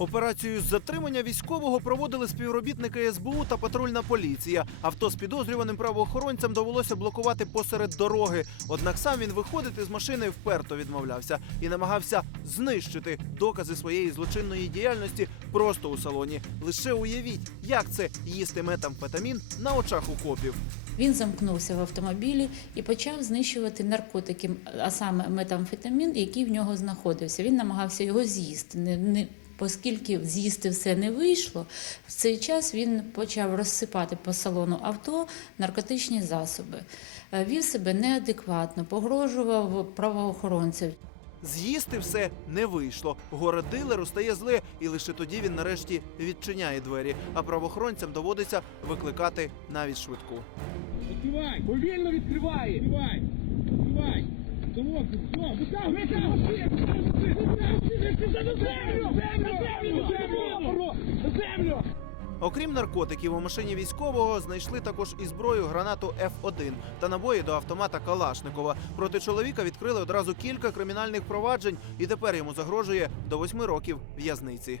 Операцію з затримання військового проводили співробітники СБУ та патрульна поліція. Авто з підозрюваним правоохоронцям довелося блокувати посеред дороги. Однак сам він виходити з машини вперто відмовлявся і намагався знищити докази своєї злочинної діяльності просто у салоні. Лише уявіть, як це їсти метамфетамін на очах у копів. Він замкнувся в автомобілі і почав знищувати наркотики, а саме метамфетамін, який в нього знаходився. Він намагався його з'їсти. Не, оскільки з'їсти все не вийшло, в цей час він почав розсипати по салону авто наркотичні засоби. Е, Вів себе неадекватно, погрожував правоохоронцям. З'їсти все не вийшло. Горе дилеру стає зле, і лише тоді він нарешті відчиняє двері. А правоохоронцям доводиться викликати навіть швидку. Відкривай! Повільно відкривай! Відкривай! Відкривай! Тому, все, витягуй! Окрім наркотиків, у машині військового знайшли також і зброю гранату Ф1 та набої до автомата Калашникова. Проти чоловіка відкрили одразу кілька кримінальних проваджень, і тепер йому загрожує до восьми років в'язниці.